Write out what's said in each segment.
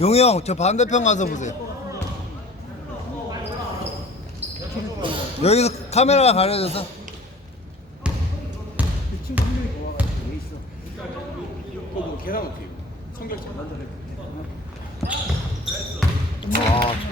용이 형, 저 반대편 가서 보세요. 여기서 카메라가 가려져서. 그 친구 한 명이 좋아가지고 왜 있어? 그거 계산 어떻게 해요? 성격차 아, 좋다.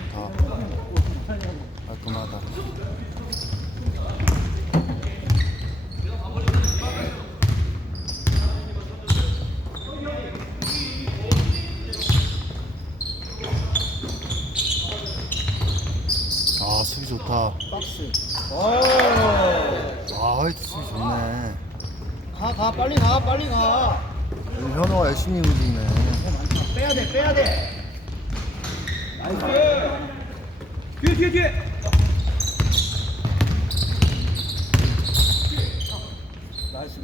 아, 수비 좋다. 박스. 아, 화이트 수비 좋네. 가, 가, 빨리 가, 빨리 가. 현호가 열심히 움직이네. 빼야 돼, 빼야 돼. 뒤에 뒤에 뒤에 나이스.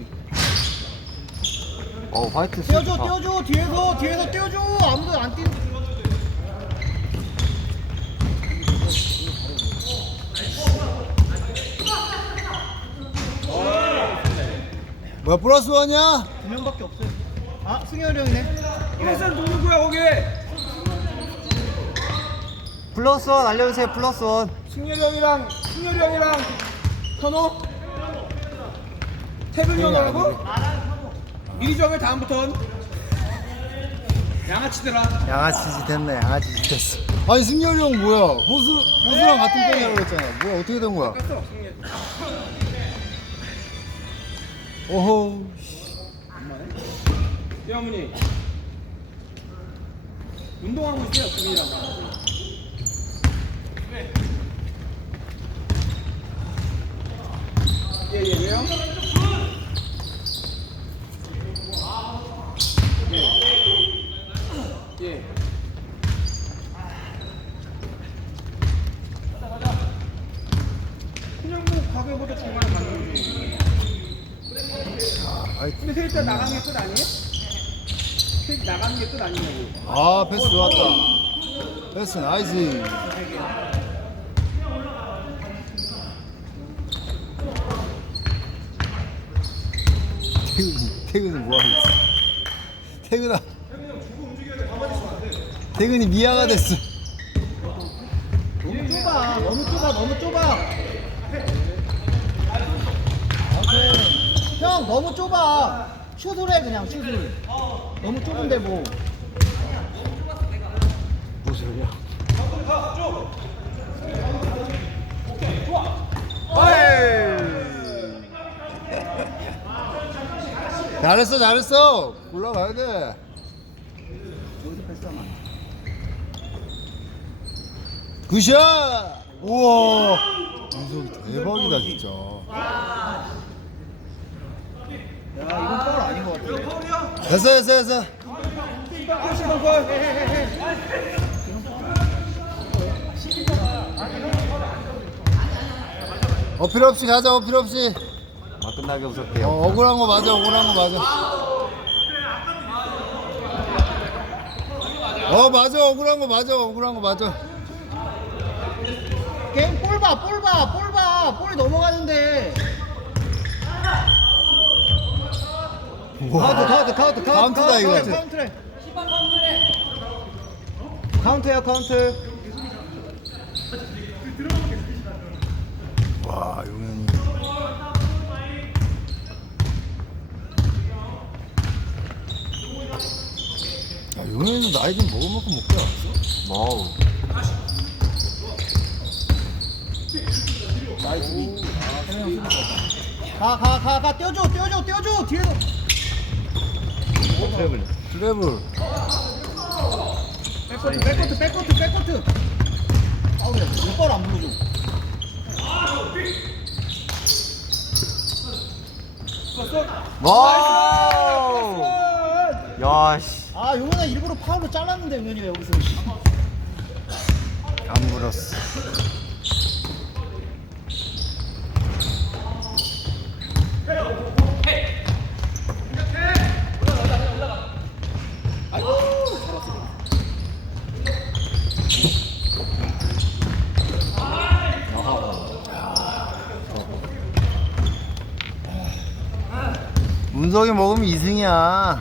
어, 화이트 수비 떼어줘, 좋다. 떼어줘. 뒤에서, 뒤에서 떼어줘. 아무도 안뛰 뭐야, 플러스 원이야? 두 명밖에 없어요. 아, 승현이 형이네. 플러스는 누구야 거기? 플러스 원 알려주세요, 플러스 원. 승렬이 형이랑 승렬이 형이랑 현호? 태균이 형하고? 미리 정해 다음부턴 양아치들아 양아치 짓 했네, 양아치 짓 했어. 아니, 승열이 형 뭐야? 호수, 호수랑 같은 편이라고 그랬잖아. 뭐야, 어떻게 된 거야? 깠어 승렬 오호. 이 어머니 운동하고 있어요 수빈이랑 예 예 왜요? 예. 예. 그냥 뭐 가게보다 중간에 가는 거지. 아이, 근데 세일 때 나가는 게끝 아니에요? 세일 나가는 게끝 아니냐고. 아, 패스 좋았다. 패스 나이스. 태근이, 태근이 뭐하고 있어? 태근아. 태근이 미아가 됐어. 너무 좁아. 너무 좁아. 너무 좁아. 오케이. 형, 너무 좁아. 슛을 해, 그냥 슛을. 너무 좁은데 뭐. 무슨 소리야? 잘했어, 잘했어. 올라가야 돼. 여기서 패스하면 굿샷! 우와! 윤석이 대박이다, 진짜. 야, 이건 파울 아닌 것 같아. 됐어, 됐어, 됐어. 하시던 걸. 어필 없이 가자, 어필 없이. 아 끝나게 웃었대요. 어, 억울한 거 맞아, 억울한 거 맞아. 어, 맞아, 억울한 거 맞아, 억울한 거 맞아. 게임 볼 봐, 볼 봐, 볼 봐. 볼이 넘어가는데. 카운트, 카운트, 카운트, 카운트. 카운트다, 이거. 카운트래. 카운트야, 카운트. 와, 용현이. 야, 용현이도 나이 좀 먹을 만큼 먹지 않았어? 와우. 가, 가, 가, 가. 떼어줘, 떼어줘, 떼어줘. 뒤에서. 트래블. 백코트, 백코트, 백코트, 백코트. 아우야, 똑바로 안 불러줘. 와우. 야 씨. 아, 용현아 일부러 파울로 잘랐는데, 용현이가 여기서. 안 불었어. 먹으면 2승이야.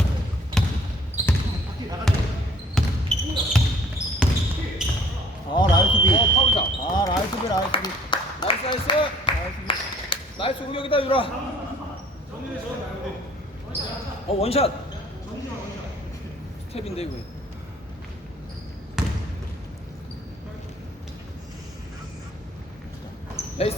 수비. 어 파울이다 아 라이 수비 라이 수비. 나이스 나이스 나이스 공격이다 유라 어 원샷 스텝인데 이거 나이스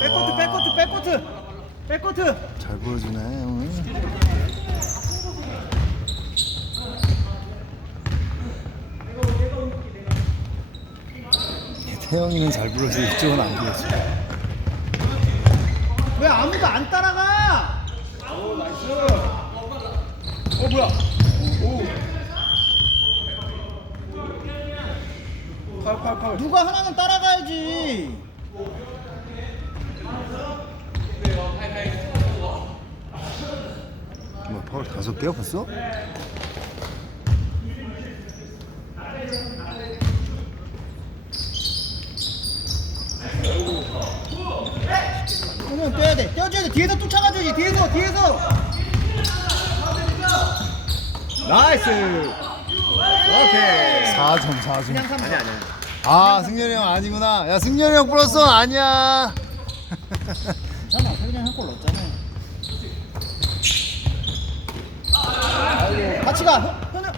백코트 백코트 백코트 백코트. 잘 보여주네 오늘. 태영이는 잘 불러서 이쪽은 안 보여줘. 왜 아무도 안 따라가? 오 나이스 어 뭐야 파울 파울 파울 누가 하나는 따라가야지. 뭐 파울 다섯 개야 벌써? 그러면 떼야 돼. 떼어줘야 돼. 뒤에서 쫓아가줘야지. 뒤에서 뒤에서. 나이스 오케이 4점 4점. 그냥 3점. 아니야 아니야 아 승렬이 형 아니구나. 야 승렬이 형 플러스 원 아니야. 괜찮아. 그냥 한골 넣었잖아. 아이고, 같이 가. 현- 현우.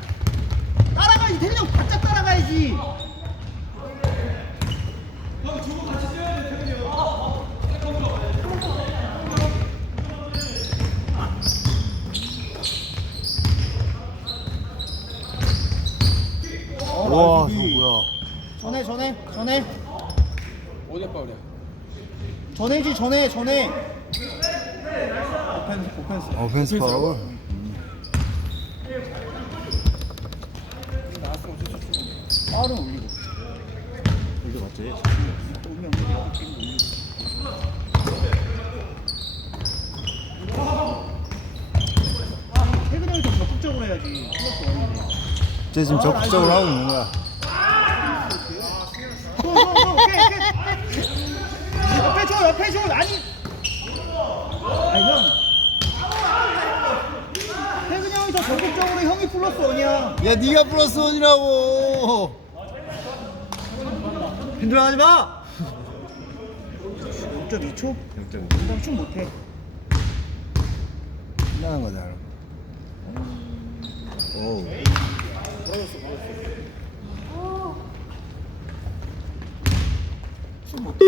따라가야지. 대리 형 바짝 따라가야지. 어, 와 라이브비. 이거 뭐야? 전해 전해 전해 어디가 파울이야 전해지 전해 전해. 오펜스 오펜스. 어펜스 파울. 빠른 올리고. 이거 맞지? 더 적극적으로 해야지. 쟤 지금 적극적으로 하고 있는 거야. 손손손 옆에 줘 옆에 줘 아니. 아니 형. 태근이 형이 더 적극적으로 형이 플러스 원이 야. 야 네가 플러스 원이라고. 힘들어하지 마 0.2초? 그럼 춤 못해. 끝나는 거다. 여러분. 오춤 못해.